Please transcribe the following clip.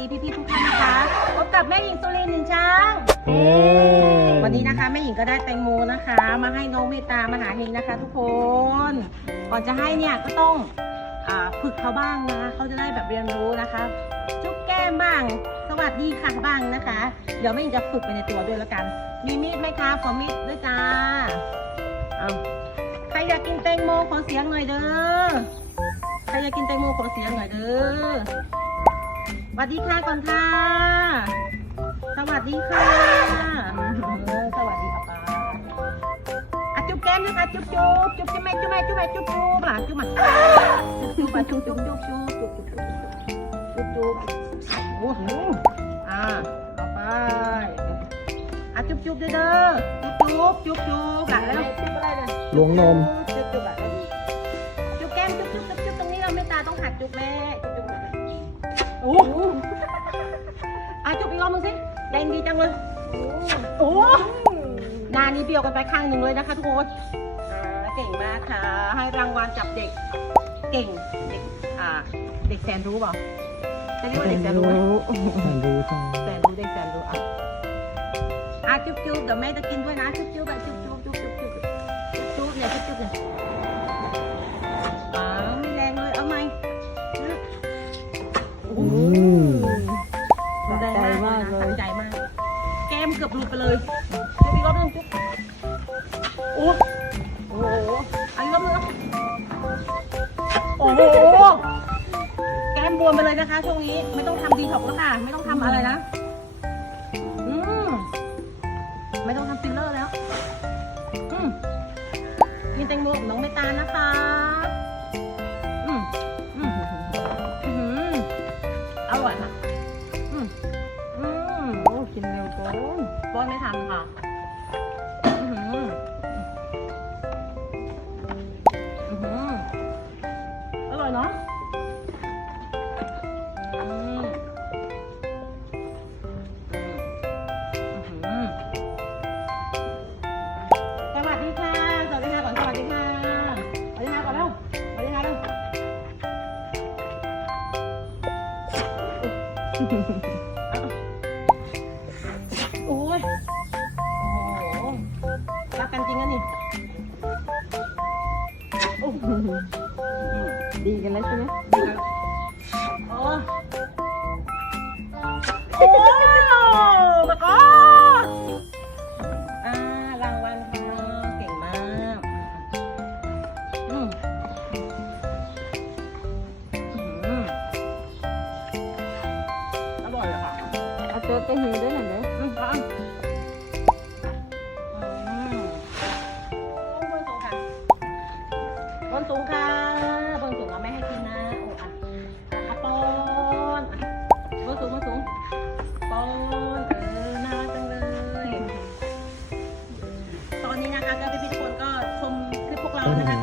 ดีพี่ๆทุกท่านนะคะ พบกับแม่หญิงสุรินทร์หนึ่งช้างเย้วันนี้นะคะแม่หญิงก็ได้แตงโมนะคะ มาให้น้องเมตตามหาเฮงนะคะ ทุกคน ก่อนจะให้เนี่ยก็ต้องอ่าฝึกเขาบ้างนะเขาจะได้แบบเรียนรู้นะคะ จุ๊บแก้มบ้าง สวัสดีค่ะบ้างนะคะ เดี๋ยวแม่หญิงจะฝึกไปในตัวด้วยแล้วกัน มีมีดไหมคะขอมีดด้วยจ้าเอาใครอยากกินแตงโมขอเสียงหน่อยเด้อใครอยากกินแตงโมขอเสียงหน่อยเด้อส วัสดีค่ะก่อนค่ะ สวัสดีค่ะเออสวัสดีค่ะป้าอะจุ๊บแก้มนะคะจุ๊บจุ๊บจุ๊บจุ๊บแม่จุ๊บแม่จุ๊บแม่จุ๊บจุ๊บหลานจุ๊บมาจุ๊บมาจุ๊บจุ๊บจุ๊บจุ๊บจุ๊บจุ๊บจุ๊บจุ๊บจุ๊บโอ้โหอ่าต่อไปอะจุ๊บจุ๊บเด้อเด้อจุ๊บจุ๊บจุ๊บจุ๊บหลานแล้วจุ๊บอะไรนะล้วงนมจุ๊บจุ๊บหลานแล้วจุ๊บแก้มจุ๊บจุ๊บจุ๊บจุ๊บตรงนี้เราไม่ตาต้องหัดจุ๊บแม่ อ้โหอะจุ๊บอีกรอบมึงสิแรงดีจังเลย โอ้หนานี้เบี้ยวกันไปข้างหนึ่งเลยนะคะทุกคนอ่าเก่งมากค่ะ ให้รางวัลจับเด็ก เก่ง เด็ก อ่า เด็กแสนรู้เปล่าจะเรียกว่าเด็กแสนรู้ไหมรู้ทางแสนรู้เด็กแสนรู้อะอะจุ๊บจุ๊บเดี๋ยวแม่จะกินด้วยนะจุ๊บจุ๊บแบบจุ๊บจุ๊บจุ๊บจุ๊บจุ๊บจุ๊บเนี่ยจุ๊บจุ๊บเนี่ย เกือบหลุดไปเลยจุ๊บอีกรอบนึงจุ๊บโอ้โอ้โหอันนี้รอบนึงโอ้โหแก้มบวมไปเลยนะคะช่วงนี้ไม่ต้องทำดีท็อกซ์แล้วค่ะ ไม่ต้องทำอะไรนะอืมไม่ต้องทำฟิลเลอร์แล้วอืมกินแตงโมกับน้องเมตตานะคะอืมอืมอืมอร่อยค่ะ ป้อนไม่ทันค่ะอร่อยเนาะสวัสดีค่ะ สวัสดีค่ะก่อนสวัสดีค่ะ สวัสดีค่ะก่อนเร็ว สวัสดีค่ะเร็ว ดีกันแล้วใช่ไหมโอ้โอ้มากอดอ่ารางวัลค่ะเก่งมากอืมอืมอร่อยอะค่ะเอาเจอแกหิวด้วยหน่อยเด้อ บนสูงค่ะบนสูงเราไม่ให้กินนะโอ้อะค่ะปอนบนสูงบนสูงปอนเออน่ารักจังเลย ตอนนี้นะคะก็พี่ทุกคนก็ชมคลิปพวกเรานะคะ